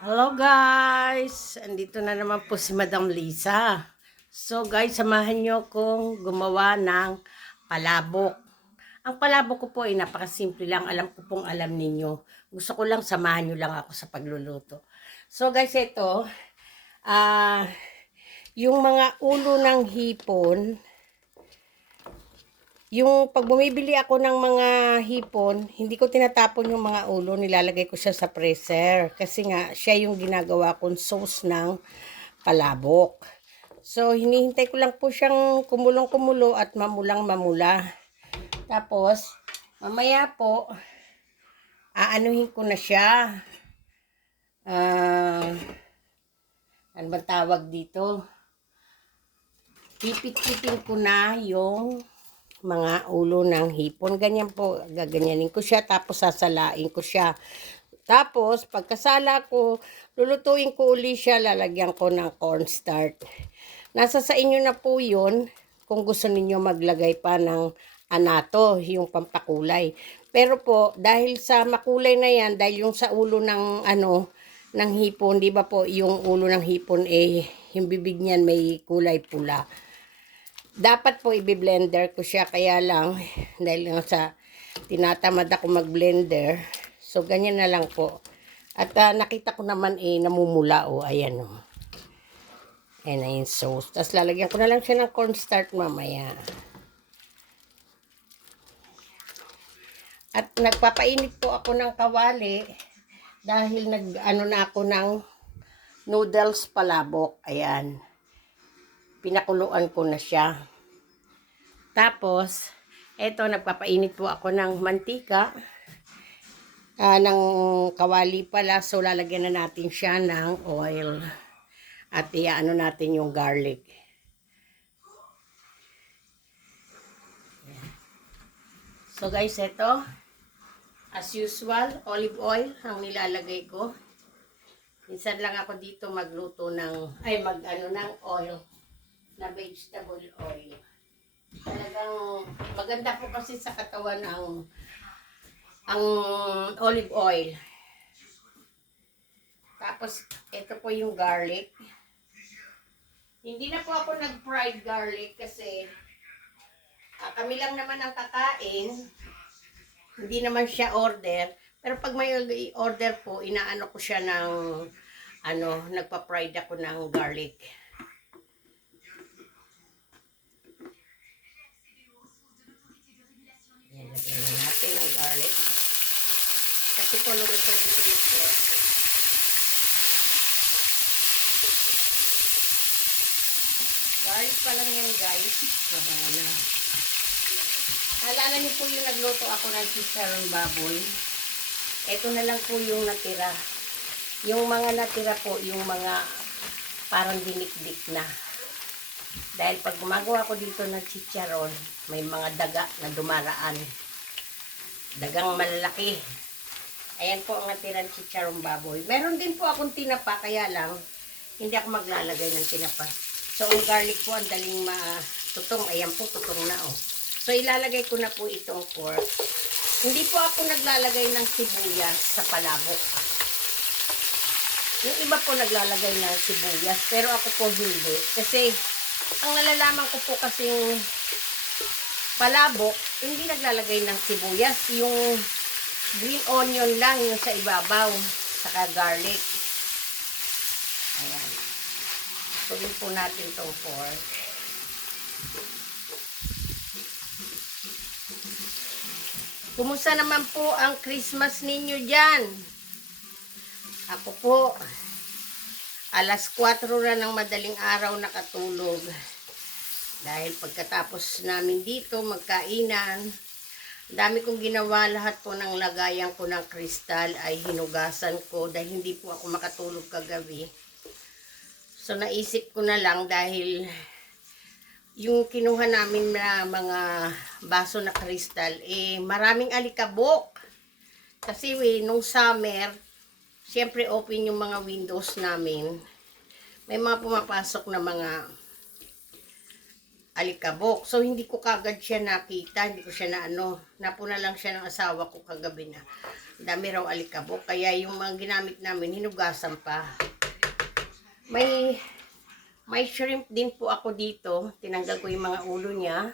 Hello guys! Andito na naman po si Madam Lisa. So guys, samahan nyo kong gumawa ng palabok. Ang palabok ko po ay napakasimple lang. Alam ko pong alam ninyo. Gusto ko lang samahan nyo lang ako sa pagluluto. So guys, ito, ah, yung mga ulo ng hipon, yung pag bumibili ako ng mga hipon, hindi ko tinatapon yung mga ulo, nilalagay ko siya sa freezer. Kasi nga, siya yung ginagawa kong sauce ng palabok. So, hinihintay ko lang po siyang kumulong-kumulo at mamulang-mamula. Tapos, mamaya po, aanuhin ko na siya. Ano ba tawag dito? Pipit-pitin ko na yung mga ulo ng hipon. Ganyan po, gaganyanin ko siya, tapos sasalain ko siya. Tapos, pagkasala ko, lulutuin ko uli siya, lalagyan ko ng cornstarch. Nasa sa inyo na po yun, kung gusto ninyo maglagay pa ng anato, yung pampakulay. Pero po, dahil sa makulay na yan, dahil yung sa ulo ng ng hipon, di ba po, yung ulo ng hipon yung bibig niyan may kulay pula. Dapat po i-blender ko siya, kaya lang dahil nga sa tinatamad ako mag-blender, so ganyan na lang po. At nakita ko naman namumula ayan Ayan na yung sauce. Tapos lalagyan ko na lang siya ng cornstarch mamaya. At nagpapainit po ako ng kawali dahil nag-ano na ako ng noodles palabok. Ayan. Pinakuluan ko na siya. Tapos, eto, nagpapainit po ako ng mantika. Ng kawali pala. So, lalagyan na natin siya ng oil. At iaano natin yung garlic. So, guys, eto. As usual, olive oil ang nilalagay ko. Minsan lang ako dito magluto ng, ng oil. Na vegetable oil. Talagang maganda po kasi sa katawan ang olive oil. Tapos, ito po yung garlic. Hindi na po ako nag-fried garlic kasi kami lang naman ang kakain. Hindi naman siya order. Pero pag may order po, inaano ko siya ng, nagpa-fried ako ng garlic. Yan, lagyan na natin ang garlic. Kasi po, lulutuin ko yung pork. Garlic pa lang yan, guys. Mabango na. Alala niyo po yung nagluto ako ng chicharon baboy. Ito na lang po yung natira. Yung mga natira po, yung mga parang dinikdik na. Dahil pag gumagawa ko dito ng chicharon, may mga daga na dumaraan. Dagang malalaki. Ayan po ang natira ng chicharon baboy. Meron din po akong tinapa, kaya lang hindi ako maglalagay ng tinapa. So, ang garlic po, ang daling matutong. Ayan po, tutong na So, ilalagay ko na po itong pork. Hindi po ako naglalagay ng sibuyas sa palabok. Yung iba po naglalagay ng sibuyas, pero ako po hindi. Kasi, ang nalalaman ko po kasing palabok, hindi naglalagay ng sibuyas. Yung green onion lang, yung sa ibabaw, saka garlic. Ayan. Tuloy po natin itong pork. Kumusta naman po ang Christmas ninyo dyan? Ako po, alas 4 na ng madaling araw nakatulog. Dahil pagkatapos namin dito, magkainan, dami kong ginawa, lahat po ng lagayan ko ng kristal ay hinugasan ko dahil hindi po ako makatulog kagabi. So, naisip ko na lang dahil yung kinuha namin na mga baso na kristal, maraming alikabok. Kasi nung summer, syempre open yung mga windows namin. May mga pumapasok na mga alikabok. So, hindi ko kagad siya nakita. Hindi ko siya na napuna lang siya ng asawa ko kagabi na dami raw alikabok. Kaya yung mga ginamit namin, hinugasan pa. May shrimp din po ako dito. Tinanggal ko yung mga ulo niya.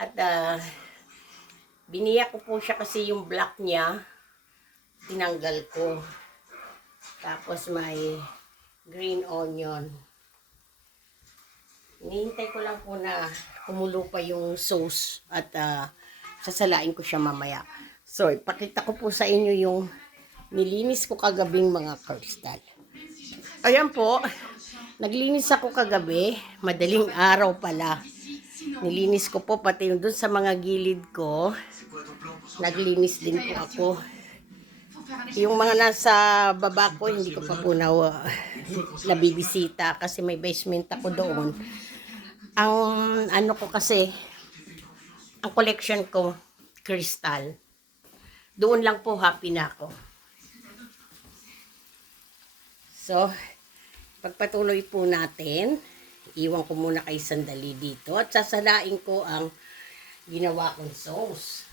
At biniyak ko po siya kasi yung black niya, tinanggal ko. Tapos may green onion. Hinihintay ko lang po na kumulo pa yung sauce at sasalain ko siya mamaya. So, ipakita ko po sa inyo yung nilinis ko kagabing mga crystal. Ayan po, naglinis ako kagabi, madaling araw pala. Nilinis ko po pati yung dun sa mga gilid ko. Naglinis din po ako. Yung mga nasa baba ko, hindi ko pa po nabibisita kasi may basement ako doon. Ang ano ko kasi, ang collection ko, crystal. Doon lang po happy na ako. So, pagpatuloy po natin, iwan ko muna kay sandali dito at sasalain ko ang ginawa kong sauce.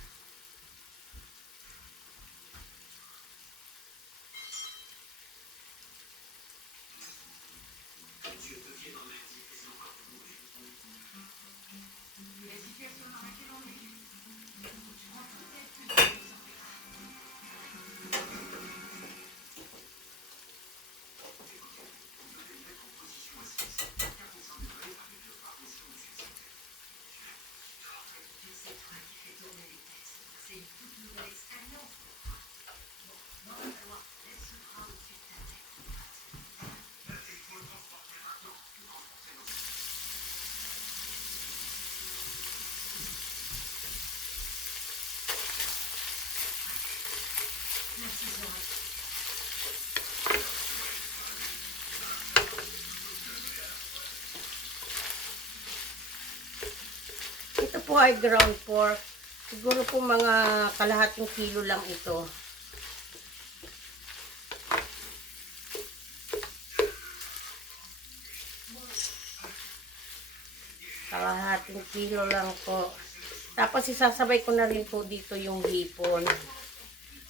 Ito po ay ground pork. Siguro po mga kalahating kilo lang ito. Kalahating kilo lang po. Tapos isasabay ko na rin po dito yung hipon.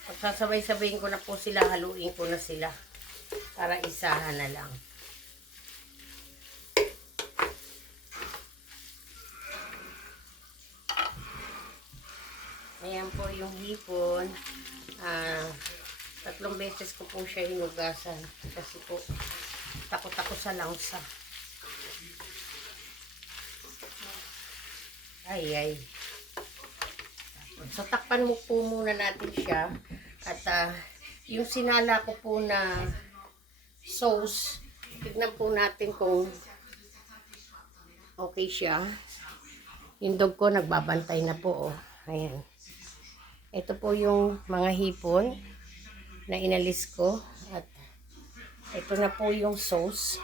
Pagsasabay-sabayin ko na po sila, haluin ko na sila. Para isahan na lang. Ayan po yung hipon. 3 beses ko po siya hinugasan. Kasi po, takot ako sa langsa. Ay. So, takpan mo po muna natin siya. At yung sinala ko po na sauce, tignan po natin kung okay siya. Yung dog ko nagbabantay na po. Ayan. Ito po yung mga hipon na inalis ko. At ito na po yung sauce.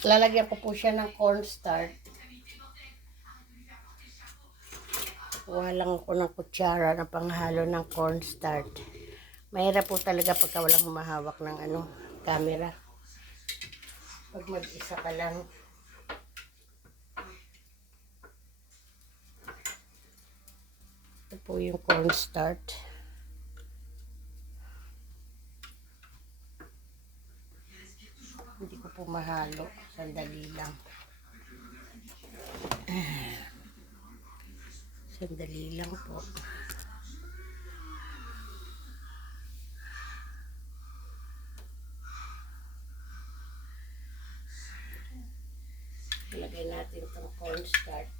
Lalagyan ko po siya ng cornstarch. Kuha lang ako ng kutsara na panghalo ng cornstarch. Mahirap po talaga pagka walang humahawak ng camera. Pag mag-isa ka lang. Ito po yung cornstarch. Hindi ko po mahalo. Sandali lang. Sandali lang po. Ilagay natin itong cornstarch.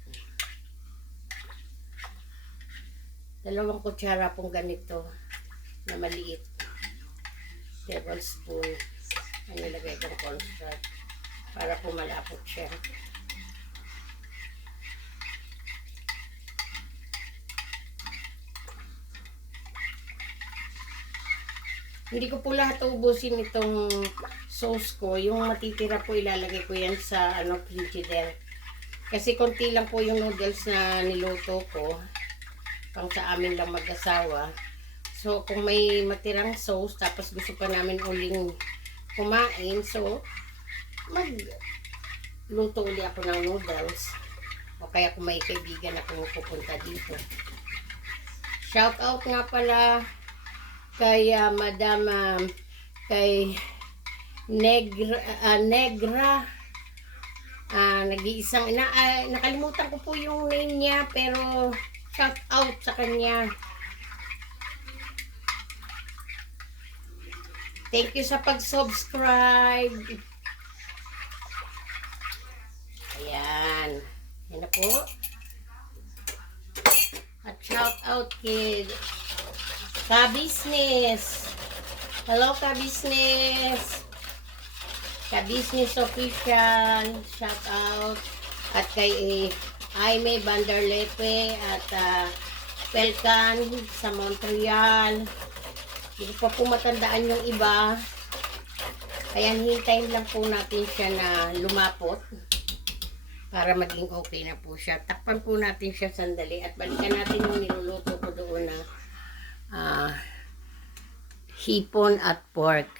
2 kutsara pong ganito na maliit. Tablespoon. Ang nilagay kong cornstarch para po malapot siya. Hindi ko po lahat ubusin itong sauce ko. Yung matitira po ilalagay ko yan sa frigidaire. Kasi konti lang po yung noodles na niluto ko. Pang sa amin lang mag-asawa. So kung may matirang sauce tapos gusto pa namin uling kumain. So, magluto ulit ako ng noodles. O kaya kung may kaibigan ako pupunta dito. Shout out nga pala kay Madam, kay Negra. Nag-iisang, nakalimutan ko po yung name niya, pero shout out sa kanya. Thank you sa pag-subscribe. Ayan. Yan na po. At shout out kay Ka-Business. Hello, Ka-Business. Ka-Business Official. Shout out. At kay Aime Vanderlepe at Pelcan sa Montreal. Hindi pa po matandaan yung iba. Kaya hintayin lang po natin siya na lumapot para maging okay na po siya. Takpan po natin siya sandali at balikan natin yung niluluto ko doon na hipon at pork.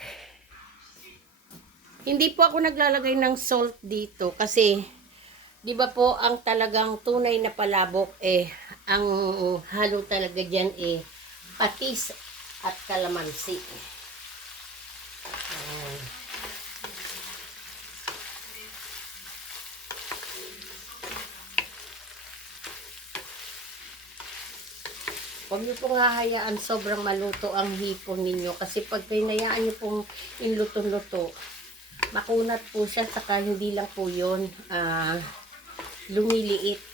Hindi po ako naglalagay ng salt dito kasi di ba po ang talagang tunay na palabok ang halo talaga dyan patis at kalamansi. Huwag niyo pong hahayaan sobrang maluto ang hipon ninyo kasi pag pinayaan niyo pong inluto-luto, makunat po siya, saka hindi lang po yun lumiliit.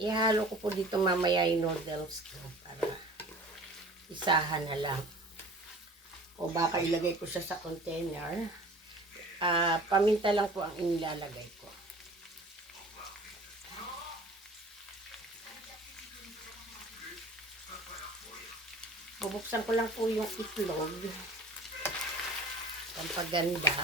Ihalo ko po dito mamaya yung noodles ko para isahan na lang. O baka ilagay ko siya sa container. Paminta lang po ang inilalagay ko. Bubuksan ko lang po yung itlog. Pampaganda.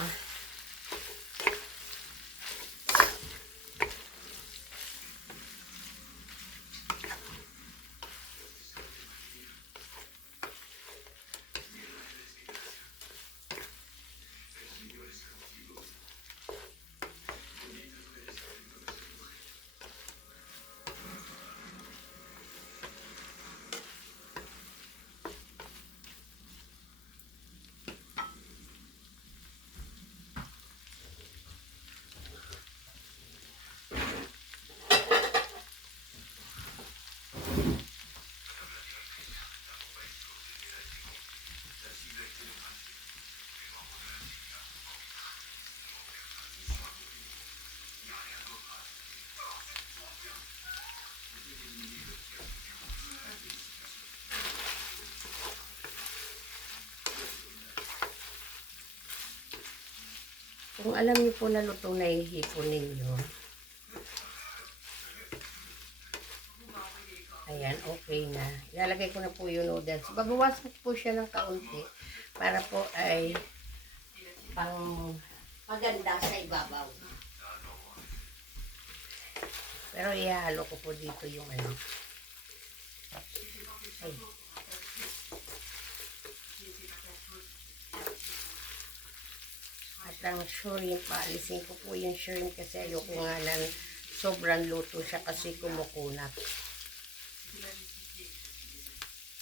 Kung alam niyo po na luto na yung hipon ninyo, ayan, okay na. Ilalagay ko na po yung noodles. Babawasan ko po siya ng kaunti para po ay pang maganda sa ibabaw. Pero ihalo ko po dito yung ano. Ay. At ang shrimp, paalisin ko po yung shrimp kasi ayoko nga ng sobrang luto siya kasi kumukunat.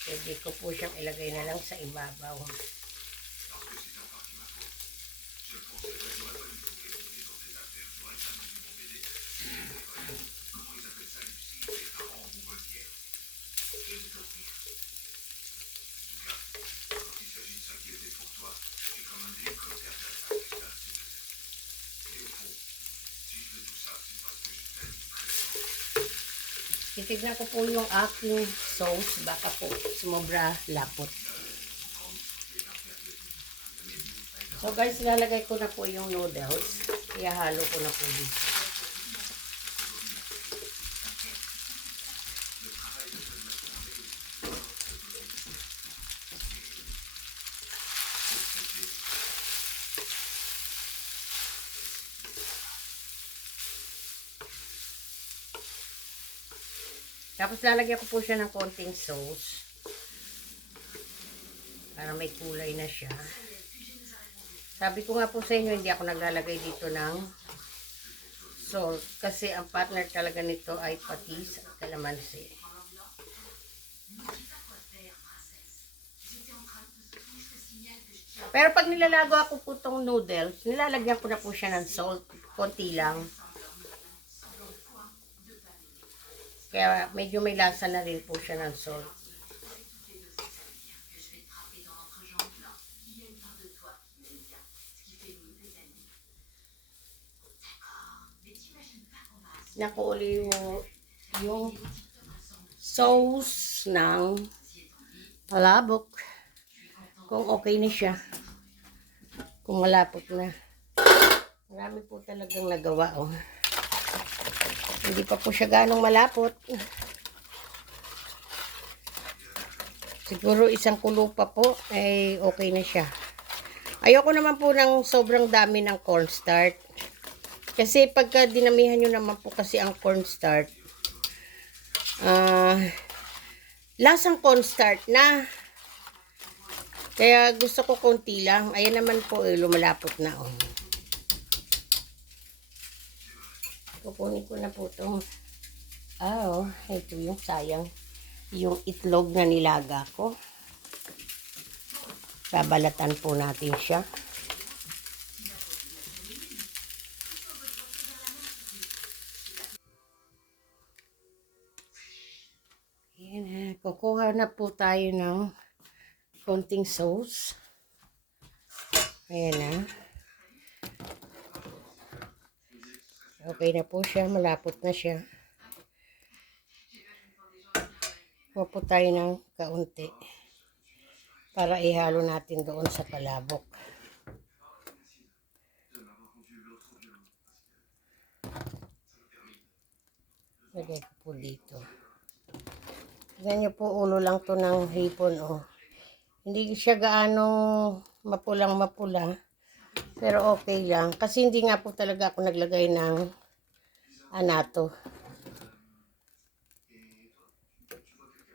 Pwede ko po siyang ilagay na lang sa ibabaw. Titignan ko po yung aking sauce, baka po sumobra lapot. So guys, lalagay ko na po yung noodles. Ihalo ko na po dito. Tapos lalagyan ko po siya ng konting sauce. para may kulay na siya. Sabi ko nga po sa inyo, hindi ako naglalagay dito ng salt kasi ang partner talaga nito ay patis at kalamansi. Pero pag nilalago ako po itong noodles, nilalagyan ko na po siya ng salt, konti lang. Kaya medyo may lasa na rin po siya ng salt. Naku uli yung sauce ng palabok. Kung okay na siya. Kung malapot na. Marami po talagang nagawa. Oh. Hindi pa po siya ganong malapot. Siguro isang kulo pa po ay okay na siya. Ayoko naman po ng sobrang dami ng cornstarch. Kasi pagka dinamihan nyo naman po kasi ang cornstarch, lasang cornstarch na. Kaya gusto ko konti lang. Ayan naman po, lumalapot na. Oh. Kukunin ko na po itong, ito yung sayang. Yung itlog na nilaga ko. Babalatan po natin siya. Ayan na. Kukuha na po tayo ng konting sauce. Ayan na. Okay na po siya. Malapot na siya. Kuha po tayo ng kaunti para ihalo natin doon sa palabok. Lagay ko po dito. Tignan nyo po, ulo lang to ng hipon. Oh. Hindi siya gaano mapulang-mapula. Pero okay lang. Kasi hindi nga po talaga ako naglagay ng anato.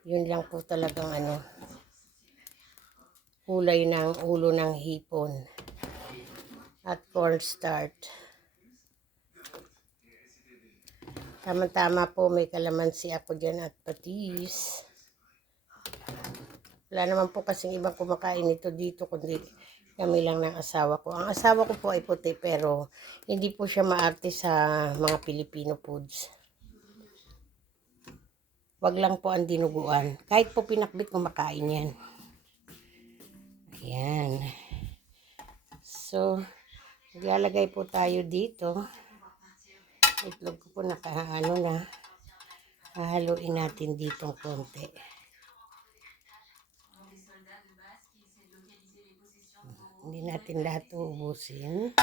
Yun lang po talagang kulay ng ulo ng hipon. At cornstarch. Tama-tama po, may kalamansi ako dyan at patis. Wala naman po kasing ibang kumakain nito dito, kundi kami lang ng asawa ko. Ang asawa ko po ay puti, pero hindi po siya maarte sa mga Filipino foods. Wag lang po ang dinuguan. Kahit po pinakbit, kumakain yan. Ayan. So, maglalagay po tayo dito. Itlog ko po na. Hahaluin natin dito konti. Hindi natin lahat uubusin.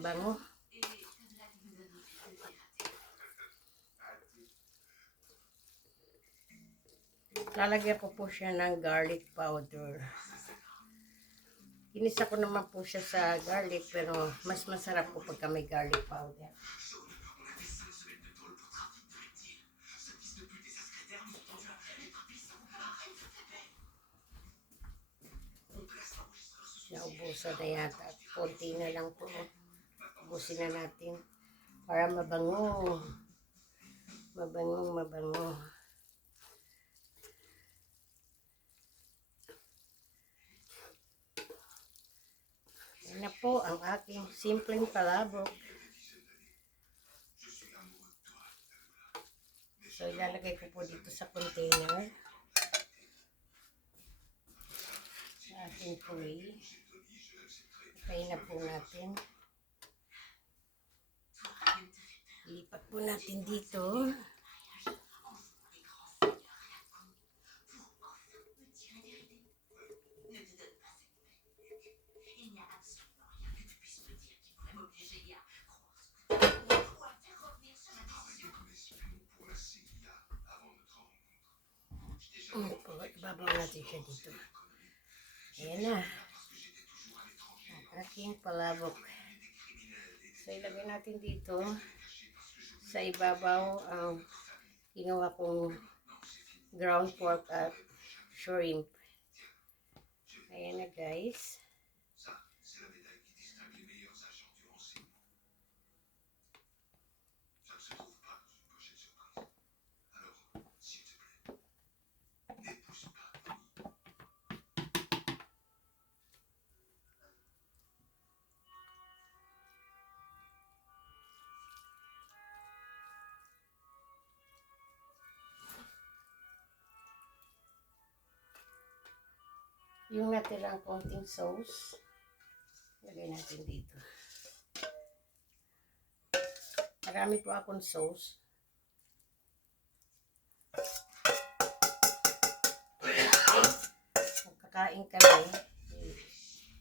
Bango. Lalagyan ko po siya ng garlic powder. Inisa ko naman po siya sa garlic, pero mas masarap po pagka may garlic powder. Naubusan na yata. Konti na lang po. Ubusin na natin. Para mabango. Mabango. Yan na po ang aking simpleng palabok. So, ilalagay ko po dito sa container. Sa ating tray. Patayin na po natin. Ilipat po natin dito. Ibabaw natin siya dito. Ayan na. Ang aking palabok. So, ilagay natin dito sa ibabaw ang ginawa kong ground pork at shrimp. Ayan na guys. Yung natirang konting sauce, lagay natin dito. Marami po akong sauce. Kung kakain kami,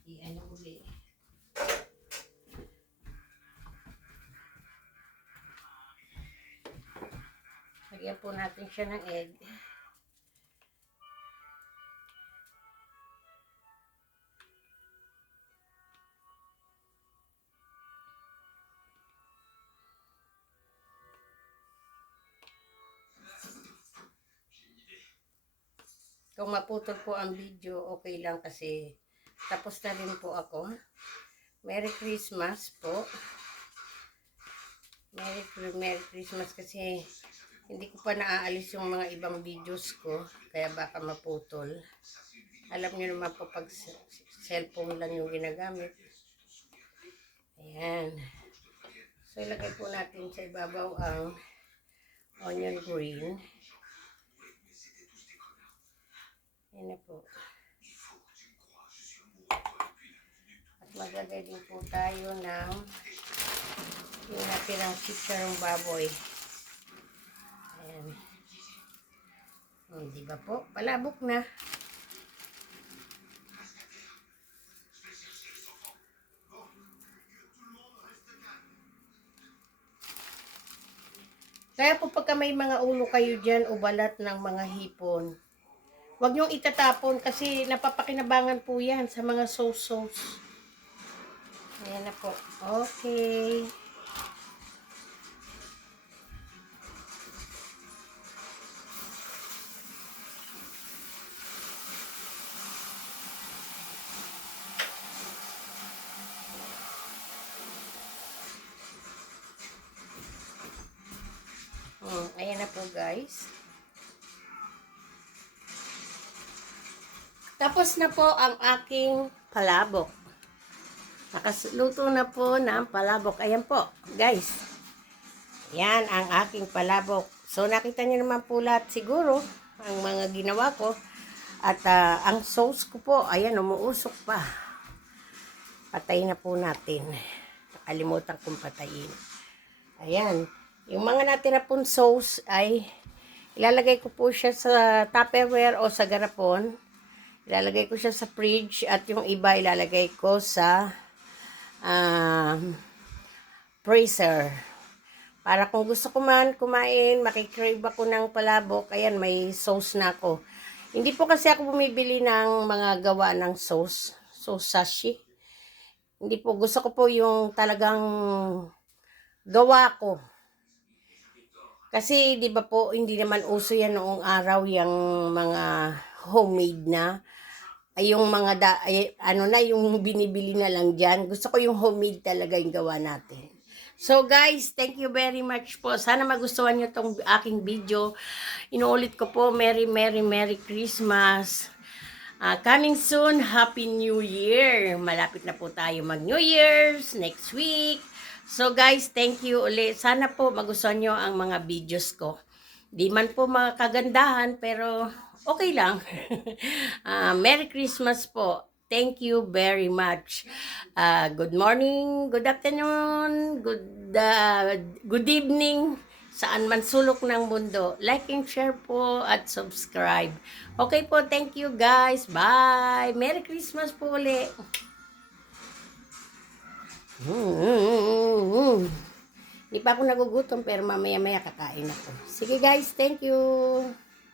i-ano uli. Lagyan po natin siya ng egg. Kung maputol po ang video, okay lang kasi tapos na rin po ako. Merry Christmas po. Merry Christmas kasi hindi ko pa naaalis yung mga ibang videos ko. Kaya baka maputol. Alam niyo naman po pag cellphone lang yung ginagamit. Ayan. So ilagay po natin sa ibabaw ang onion green. Ayan na po. At maglagay din po tayo ng yung natirang chicharong baboy. Ayan. Di ba po? Palabok na. Kaya po pagka may mga ulo kayo dyan o balat ng mga hipon, huwag niyong itatapon kasi napapakinabangan po yan sa mga sauce. Ayan na po. Okay. Ayan na po guys. Tapos na po ang aking palabok. Nakasluto na po ng palabok. Ayan po guys. Yan ang aking palabok. So nakita niyo naman po lahat siguro ang mga ginawa ko. At ang sauce ko po, ayan, umuusok pa. Patayin na po natin. Nakalimutan kong patayin. Ayan. Yung mga natira pong sauce ay ilalagay ko po siya sa Tupperware o sa garapon. Ilalagay ko siya sa fridge at yung iba ilalagay ko sa freezer. Para kung gusto ko man kumain, makikrave ako ng palabok, ayan, may sauce na ako. Hindi po kasi ako bumibili ng mga gawa ng sauce sashi. Hindi po, gusto ko po yung talagang gawa ko. Kasi, di ba po, hindi naman uso yan noong araw yung mga homemade na. Ay, yung mga, yung binibili na lang dyan. Gusto ko yung homemade talaga yung gawa natin. So, guys, thank you very much po. Sana magustuhan nyo tong aking video. Inuulit ko po, Merry Christmas. Coming soon, Happy New Year. Malapit na po tayo mag-New Year's next week. So guys, thank you ulit. Sana po magustuhan nyo ang mga videos ko. Di man po makagandahan, pero okay lang. Merry Christmas po. Thank you very much. Good morning, good afternoon, good evening, saan man sulok ng mundo. Like and share po at subscribe. Okay po, thank you guys. Bye. Merry Christmas po ulit. Hindi pa ako nagugutom pero mamaya-maya kakain ako. Sige guys, thank you.